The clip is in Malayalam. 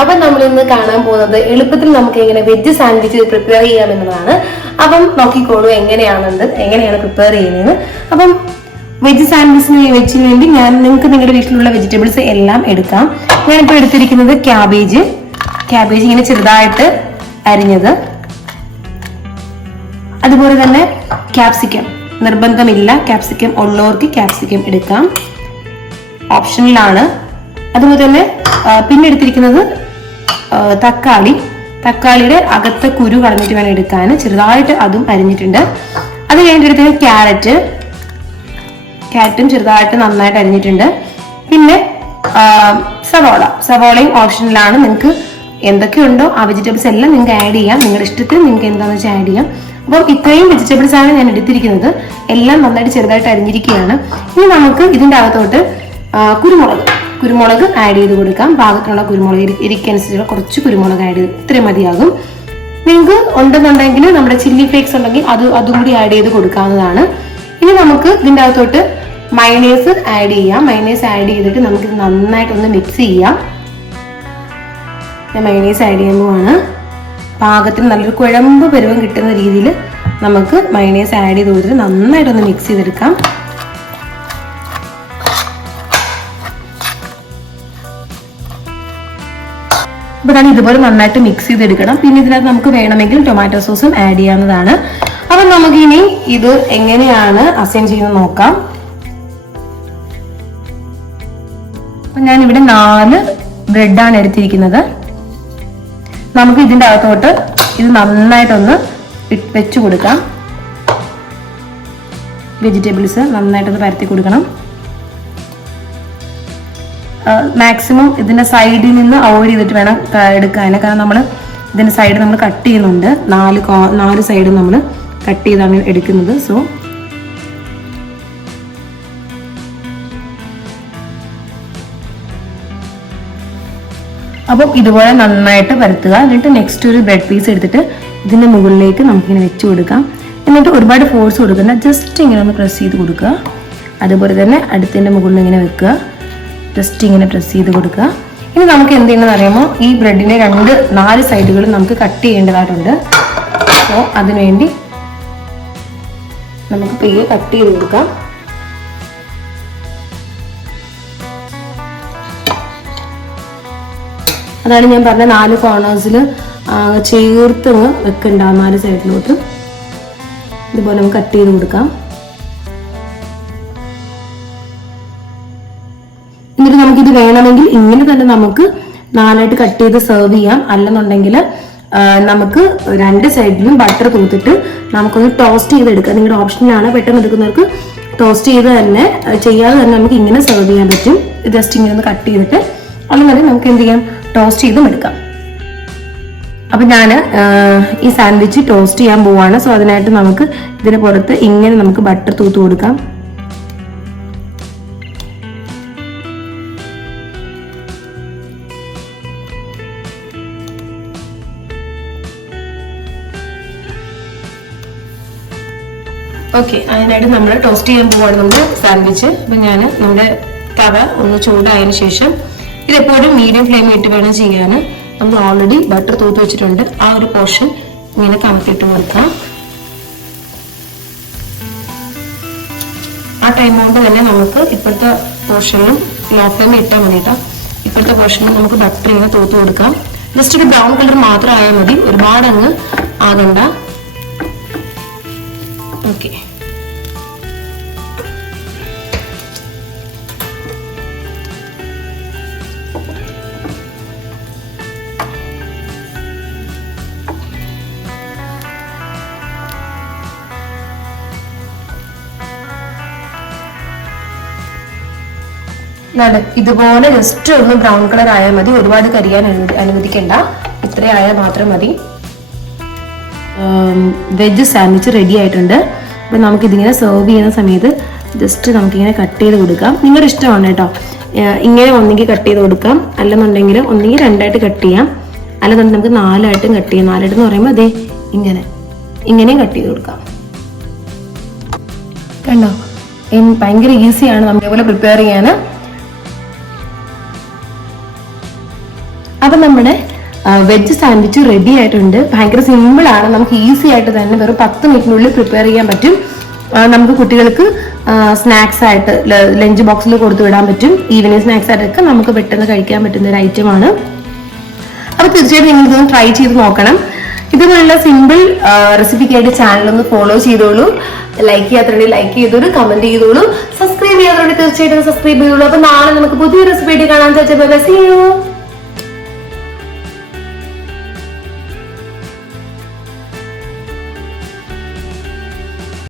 അപ്പം നമ്മൾ ഇന്ന് കാണാൻ പോകുന്നത് എളുപ്പത്തിൽ നമുക്ക് എങ്ങനെ വെജ് സാൻഡ്വിച്ച് പ്രിപ്പയർ ചെയ്യാമെന്നതാണ്. അപ്പം നോക്കിക്കോളൂ എങ്ങനെയാണ് പ്രിപ്പയർ ചെയ്യുന്നത്. അപ്പം വെജ് സാൻഡ്വിച്ചിന് വേണ്ടി നിങ്ങൾക്ക് നിങ്ങളുടെ വീട്ടിലുള്ള വെജിറ്റബിൾസ് എല്ലാം എടുക്കാം. ഞാനിപ്പോൾ എടുത്തിരിക്കുന്നത് ക്യാബേജ് ഇങ്ങനെ ചെറുതായിട്ട് അരിഞ്ഞത്, അതുപോലെ തന്നെ ക്യാപ്സിക്കം. നിർബന്ധമില്ല, ക്യാപ്സിക്കം ഉള്ളവർക്ക് ക്യാപ്സിക്കം എടുക്കാം, ഓപ്ഷനിലാണ്. അതുപോലെ തന്നെ പിന്നെ എടുത്തിരിക്കുന്നത് തക്കാളിയുടെ അകത്തെ കുരു കളഞ്ഞിട്ട് വേണം എടുക്കാൻ, ചെറുതായിട്ട് അതും അരിഞ്ഞിട്ടുണ്ട്. അത് കഴിഞ്ഞിട്ട് എടുത്തത് ക്യാരറ്റും ചെറുതായിട്ട് നന്നായിട്ട് അരിഞ്ഞിട്ടുണ്ട്. പിന്നെ സവോളയും ഓപ്ഷനിലാണ്. നിങ്ങൾക്ക് എന്തൊക്കെയുണ്ടോ ആ വെജിറ്റബിൾസ് എല്ലാം നിങ്ങൾക്ക് ആഡ് ചെയ്യാം, നിങ്ങളുടെ ഇഷ്ടത്തിൽ നിങ്ങൾക്ക് എന്താണെന്ന് വെച്ചാൽ ആഡ് ചെയ്യാം. അപ്പം ഇത്രയും വെജിറ്റബിൾസ് ആണ് ഞാൻ എടുത്തിരിക്കുന്നത്, എല്ലാം നന്നായിട്ട് ചെറുതായിട്ട് അരിഞ്ഞിരിക്കുകയാണ്. ഇനി നമുക്ക് ഇതിൻ്റെ അകത്തോട്ട് കുരുമുളക് ആഡ് ചെയ്ത് കൊടുക്കാം. പാകത്തിനുള്ള കുരുമുളക്, എരിക്കനുസരിച്ചുള്ള കുറച്ച് കുരുമുളക് ആഡ് ചെയ്ത് ഇത്രയും മതിയാകും. നിങ്ങൾക്ക് ഉണ്ടെന്നുണ്ടെങ്കിൽ നമ്മുടെ ചില്ലി ഫ്ലേക്സ് ഉണ്ടെങ്കിൽ അതും കൂടി ആഡ് ചെയ്ത് കൊടുക്കാവുന്നതാണ്. ഇനി നമുക്ക് ഇതിൻ്റെ അകത്തോട്ട് മയണൈസ് ആഡ് ചെയ്യാം. മയണൈസ് ആഡ് ചെയ്തിട്ട് നമുക്ക് നന്നായിട്ടൊന്ന് മിക്സ് ചെയ്യാം. ഞാൻ മയണൈസ് ആഡ് ചെയ്യുന്നതാണ്. പാകത്തിന് നല്ലൊരു കുഴമ്പ് പരുവം കിട്ടുന്ന രീതിയിൽ നമുക്ക് മയണൈസ് ആഡ് ചെയ്ത് കൊടുത്തിട്ട് നന്നായിട്ടൊന്ന് മിക്സ് ചെയ്തെടുക്കാം. ഇപ്പം ഇതുപോലെ നന്നായിട്ട് മിക്സ് ചെയ്തെടുക്കണം. പിന്നെ ഇതിനകത്ത് നമുക്ക് വേണമെങ്കിൽ ടൊമാറ്റോ സോസും ആഡ് ചെയ്യാവുന്നതാണ്. അപ്പം നമുക്കിനി ഇത് എങ്ങനെയാണ് അസൈൻ ചെയ്യുന്നത് നോക്കാം. അപ്പം ഞാനിവിടെ 4 ബ്രെഡാണ് എടുത്തിരിക്കുന്നത്. നമുക്ക് ഇതിൻ്റെ അകത്തോട്ട് ഇത് നന്നായിട്ടൊന്ന് വെച്ച് കൊടുക്കാം. വെജിറ്റബിൾസ് നന്നായിട്ടൊന്ന് പരത്തി കൊടുക്കണം. മാക്സിമം ഇതിന്റെ സൈഡിൽ നിന്ന് അവോയ്ഡ് ചെയ്തിട്ട് വേണം എടുക്കാൻ, കാരണം നമ്മൾ ഇതിന്റെ സൈഡ് നമ്മൾ കട്ട് ചെയ്യുന്നുണ്ട്. 4 സൈഡും നമ്മൾ കട്ട് ചെയ്താണ് എടുക്കുന്നത്. സോ അപ്പം ഇതുപോലെ നന്നായിട്ട് പരത്തുക. എന്നിട്ട് നെക്സ്റ്റ് ഒരു ബ്രെഡ് പീസ് എടുത്തിട്ട് ഇതിന്റെ മുകളിലേക്ക് നമുക്കിങ്ങനെ വെച്ച് കൊടുക്കാം. എന്നിട്ട് ഒരുപാട് ഫോഴ്സ് കൊടുക്കണ്ട, ജസ്റ്റ് ഇങ്ങനെ ഒന്ന് പ്രസ് ചെയ്ത് കൊടുക്കുക. അതുപോലെ തന്നെ അടുത്തതിന്റെ മുകളിൽ ഇങ്ങനെ വെക്കുക, ജസ്റ്റ് ഇങ്ങനെ പ്രസ് ചെയ്ത് കൊടുക്കുക. ഇനി നമുക്ക് എന്ത് ചെയ്യണമെന്ന് അറിയാമോ, ഈ ബ്രെഡിന്റെ 4 സൈഡുകളും നമുക്ക് കട്ട് ചെയ്യേണ്ടതായിട്ടുണ്ട്. സോ അതിനുവേണ്ടി നമുക്ക് പെയ്യെ കട്ട് ചെയ്ത് കൊടുക്കാം. അതാണ് ഞാൻ പറഞ്ഞ 4 കോർണേഴ്സിൽ ചേർത്ത് വെക്കണ്ട, 4 സൈഡിലോട്ട് ഇതുപോലെ നമുക്ക് കട്ട് ചെയ്ത് കൊടുക്കാം. എന്നിട്ട് നമുക്കിത് വേണമെങ്കിൽ ഇങ്ങനെ തന്നെ നമുക്ക് 4ആയിട്ട് കട്ട് ചെയ്ത് സെർവ് ചെയ്യാം. അല്ലെന്നുണ്ടെങ്കിൽ നമുക്ക് 2 സൈഡിലും ബട്ടർ തൂത്തിട്ട് നമുക്കൊന്ന് ടോസ്റ്റ് ചെയ്തെടുക്കാം. നിങ്ങളുടെ ഓപ്ഷനിലാണ്. പെട്ടെന്ന് എടുക്കുന്നവർക്ക് ടോസ്റ്റ് ചെയ്ത് തന്നെ ചെയ്യാതെ തന്നെ നമുക്ക് ഇങ്ങനെ സെർവ് ചെയ്യാൻ പറ്റും. ജസ്റ്റ് ഇങ്ങനെ ഒന്ന് കട്ട് ചെയ്തിട്ട് അല്ലെങ്കിൽ നമുക്ക് എന്ത് ചെയ്യാം, ടോസ്റ്റ് ചെയ്തും എടുക്കാം. അപ്പൊ ഞാൻ ഈ സാൻഡ്വിച്ച് ടോസ്റ്റ് ചെയ്യാൻ പോവാണ്. സോ അതിനായിട്ട് നമുക്ക് ഇതിന് പുറത്ത് ഇങ്ങനെ നമുക്ക് ബട്ടർ തൂത്ത് കൊടുക്കാം. ഓക്കെ, അതിനായിട്ട് നമ്മൾ ടോസ്റ്റ് ചെയ്യാൻ പോവാണ് നമ്മുടെ സാൻഡ്വിച്ച്. അപ്പൊ ഞാൻ നമ്മുടെ തവ ഒന്ന് ചൂടായതിനു ശേഷം, ഇതെപ്പോഴും മീഡിയം ഫ്ലെയിമിൽ ഇട്ട് വേണം ചെയ്യാൻ. നമ്മൾ ഓൾറെഡി ബട്ടർ തൂത്ത് വെച്ചിട്ടുണ്ട്. ആ ഒരു പോർഷൻ ഇങ്ങനെ കമത്തിട്ട് കൊടുക്കാം. ആ ടൈം കൊണ്ട് തന്നെ നമുക്ക് ഇപ്പോഴത്തെ പോർഷനിലും ലോ ഫ്ലെയിമിൽ ഇട്ടാൽ മതി കേട്ടോ. ഇപ്പോഴത്തെ പോർഷനിൽ നമുക്ക് ബട്ടർ ഇങ്ങനെ തൂത്ത് കൊടുക്കാം. ജസ്റ്റ് ഒരു ബ്രൗൺ കളർ മാത്രം ആയാൽ മതി, ഒരുപാട് അങ്ങ് ആകണ്ട. ഓക്കെ, ഇതുപോലെ ജസ്റ്റ് ഒന്ന് ബ്രൗൺ കളർ ആയാൽ മതി, ഒരുപാട് കരിയാൻ അനുവദിക്കണ്ട. ഇത്ര ആയാൽ മാത്രം മതി. വെജ് സാൻഡ്വിച്ച് റെഡി ആയിട്ടുണ്ട്. അപ്പൊ നമുക്ക് ഇതിങ്ങനെ സെർവ് ചെയ്യുന്ന സമയത്ത് ജസ്റ്റ് നമുക്കിങ്ങനെ കട്ട് ചെയ്ത് കൊടുക്കാം. നിങ്ങളുടെ ഇഷ്ടമാണ് കേട്ടോ. ഇങ്ങനെ ഒന്നെങ്കിൽ കട്ട് ചെയ്ത് കൊടുക്കാം, അല്ലെന്നുണ്ടെങ്കിൽ ഒന്നെങ്കിൽ 2ആയിട്ട് കട്ട് ചെയ്യാം, അല്ലെന്നുണ്ടെങ്കിൽ നമുക്ക് 4ആയിട്ടും കട്ട് ചെയ്യാം. 4ആയിട്ടെന്ന് പറയുമ്പോൾ അതേ ഇങ്ങനെയും കട്ട് ചെയ്ത് കൊടുക്കാം. കണ്ടോ, ഭയങ്കര ഈസിയാണ് നമ്മൾ ഇതേപോലെ പ്രിപ്പയർ ചെയ്യാൻ. അപ്പൊ നമ്മുടെ വെജ് സാൻഡ്വിച്ച് റെഡി ആയിട്ടുണ്ട്. ഭയങ്കര സിമ്പിൾ ആണ്, നമുക്ക് ഈസി ആയിട്ട് തന്നെ വെറും 10 മിനിറ്റിനുള്ളിൽ പ്രിപ്പയർ ചെയ്യാൻ പറ്റും. നമുക്ക് കുട്ടികൾക്ക് സ്നാക്സ് ആയിട്ട് ലഞ്ച് ബോക്സിൽ കൊടുത്തു വിടാൻ പറ്റും. ഈവനിങ് സ്നാക്സ് ആയിട്ടൊക്കെ നമുക്ക് പെട്ടെന്ന് കഴിക്കാൻ പറ്റുന്ന ഒരു ഐറ്റമാണ്. അപ്പൊ തീർച്ചയായിട്ടും നിങ്ങൾ ഇതൊന്ന് ട്രൈ ചെയ്ത് നോക്കണം. ഇതുപോലുള്ള സിമ്പിൾ റെസിപ്പിക്കായിട്ട് ചാനൽ ഒന്ന് ഫോളോ ചെയ്തോളൂ. ലൈക്ക് ചെയ്യാത്തവരുണ്ടെങ്കിൽ ലൈക്ക് ചെയ്തോളൂ, കമന്റ് ചെയ്തോളൂ, സബ്സ്ക്രൈബ് ചെയ്യാത്തവരുണ്ടെങ്കിൽ തീർച്ചയായിട്ടും സബ്സ്ക്രൈബ് ചെയ്തോളൂ. അപ്പൊ നാളെ നമുക്ക് പുതിയ റെസിപ്പി ആയിട്ട് കാണാൻ.